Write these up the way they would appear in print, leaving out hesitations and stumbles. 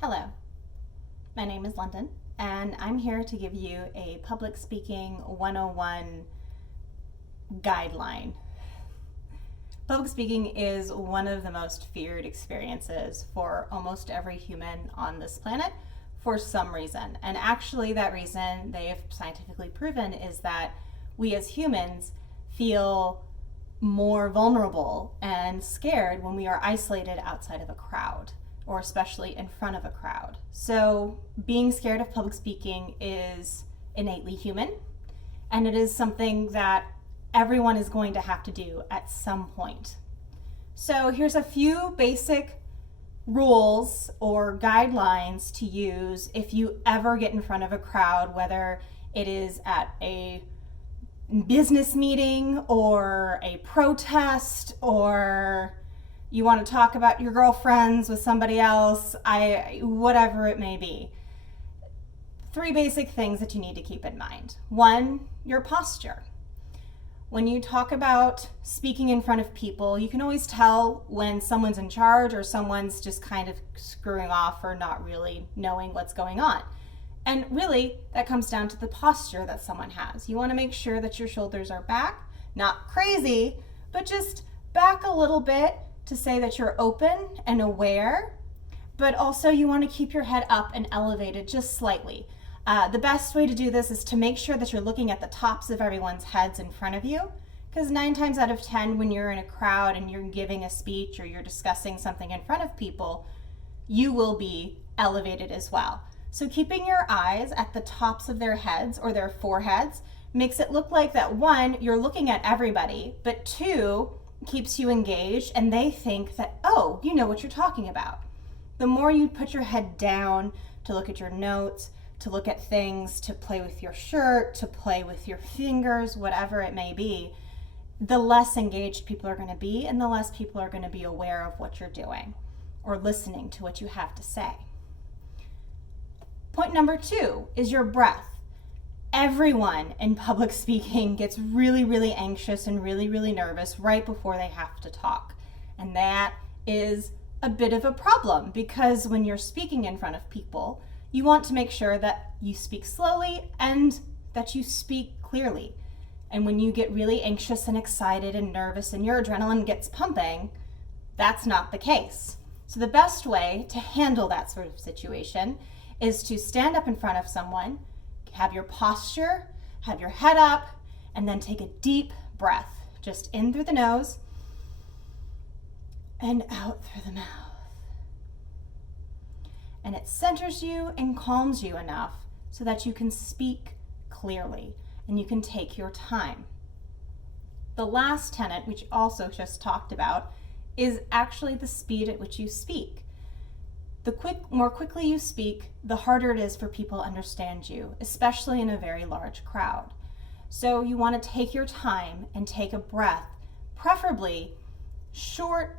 Hello, my name is London, and I'm here to give you a public speaking 101 guideline. Public speaking is one of the most feared experiences for almost every human on this planet for some reason. And actually, that reason they have scientifically proven is that we as humans feel more vulnerable and scared when we are isolated outside of a crowd, or especially in front of a crowd. So being scared of public speaking is innately human, and it is something that everyone is going to have to do at some point. So here's a few basic rules or guidelines to use if you ever get in front of a crowd, whether it is at a business meeting or a protest, or you want to talk about your girlfriends with somebody else, whatever it may be. 3 basic things that you need to keep in mind. 1, your posture. When you talk about speaking in front of people, you can always tell when someone's in charge or someone's just kind of screwing off or not really knowing what's going on. And really, that comes down to the posture that someone has. You want to make sure that your shoulders are back, not crazy, but just back a little bit to say that you're open and aware, but also you want to keep your head up and elevated just slightly. The best way to do this is to make sure that you're looking at the tops of everyone's heads in front of you, because 9 times out of 10, when you're in a crowd and you're giving a speech or you're discussing something in front of people, you will be elevated as well. So keeping your eyes at the tops of their heads or their foreheads makes it look like that 1, you're looking at everybody, but 2, keeps you engaged and they think that, oh, you know what you're talking about. The more you put your head down to look at your notes, to look at things, to play with your shirt, to play with your fingers, whatever it may be, the less engaged people are going to be and the less people are going to be aware of what you're doing or listening to what you have to say. Point number 2 is your breath. Everyone in public speaking gets really, really anxious and really, really nervous right before they have to talk. And that is a bit of a problem because when you're speaking in front of people, you want to make sure that you speak slowly and that you speak clearly. And when you get really anxious and excited and nervous and your adrenaline gets pumping, that's not the case. So the best way to handle that sort of situation is to stand up in front of someone, have your posture, have your head up, and then take a deep breath, just in through the nose and out through the mouth. And it centers you and calms you enough so that you can speak clearly and you can take your time. The last tenet, which also just talked about, is actually the speed at which you speak. The more quickly you speak, the harder it is for people to understand you, especially in a very large crowd. So you want to take your time and take a breath, preferably short,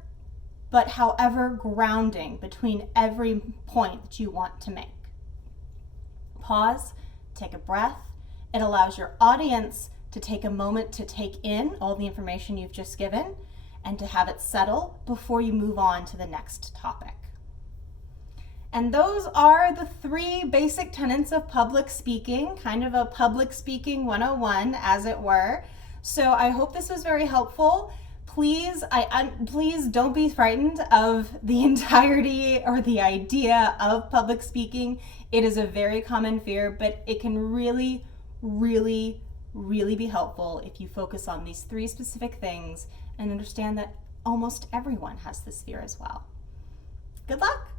but however grounding between every point that you want to make. Pause, take a breath. It allows your audience to take a moment to take in all the information you've just given and to have it settle before you move on to the next topic. And those are the 3 basic tenets of public speaking, kind of a public speaking 101, as it were. So I hope this was very helpful. Please don't be frightened of the entirety or the idea of public speaking. It is a very common fear, but it can really, really, really be helpful if you focus on these 3 specific things and understand that almost everyone has this fear as well. Good luck.